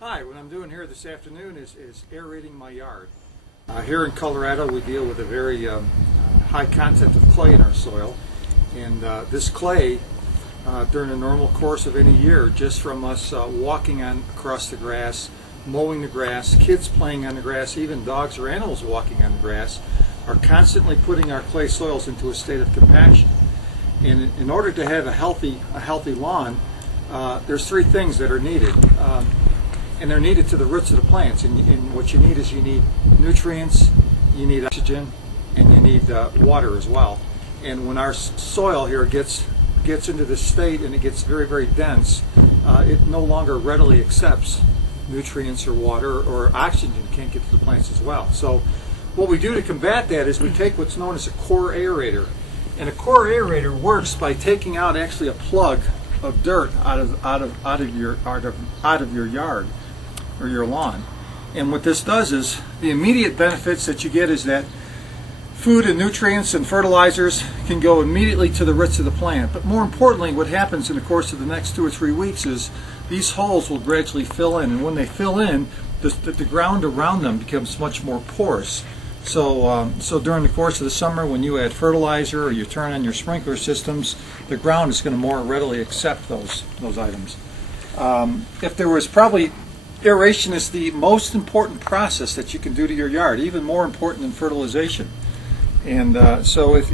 Hi, what I'm doing here this afternoon is aerating my yard. Here in Colorado we deal with a very high content of clay in our soil, and this clay during a normal course of any year, just from us walking across the grass, mowing the grass, kids playing on the grass, even dogs or animals walking on the grass, are constantly putting our clay soils into a state of compaction. And in order to have a healthy lawn, there's three things that are needed. And they're needed to the roots of the plants. And what you need is you need nutrients, you need oxygen, and you need water as well. And when our soil here gets into this state and it gets very, very dense, it no longer readily accepts nutrients or water, or oxygen can't get to the plants as well. So what we do to combat that is we take what's known as a core aerator. And a core aerator works by taking out actually a plug of dirt out of your yard or your lawn. And what this does is, the immediate benefits that you get is that food and nutrients and fertilizers can go immediately to the roots of the plant. But more importantly, what happens in the course of the next 2 or 3 weeks is these holes will gradually fill in, and when they fill in, the ground around them becomes much more porous. So during the course of the summer, when you add fertilizer or you turn on your sprinkler systems, the ground is going to more readily accept those items. If there was probably aeration is the most important process that you can do to your yard, even more important than fertilization. And so if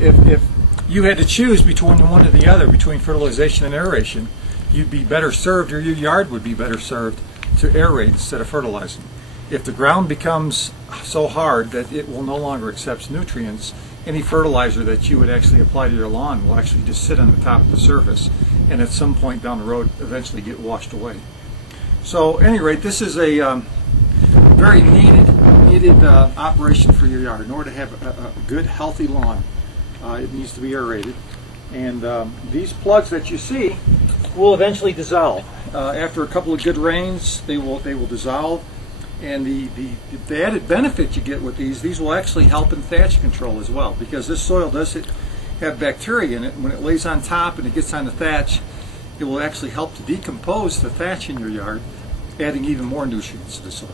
you had to choose between one or the other, between fertilization and aeration, you'd be better served, or your yard would be better served, to aerate instead of fertilizing. If the ground becomes so hard that it will no longer accept nutrients, any fertilizer that you would actually apply to your lawn will actually just sit on the top of the surface, and at some point down the road eventually get washed away. So at any rate, this is a very needed operation for your yard. In order to have a good, healthy lawn, it needs to be aerated. And these plugs that you see will eventually dissolve. After a couple of good rains, they will dissolve. And the added benefit you get with these will actually help in thatch control as well, because this soil does have bacteria in it. When it lays on top and it gets on the thatch, it will actually help to decompose the thatch in your yard, adding even more nutrients to the soil.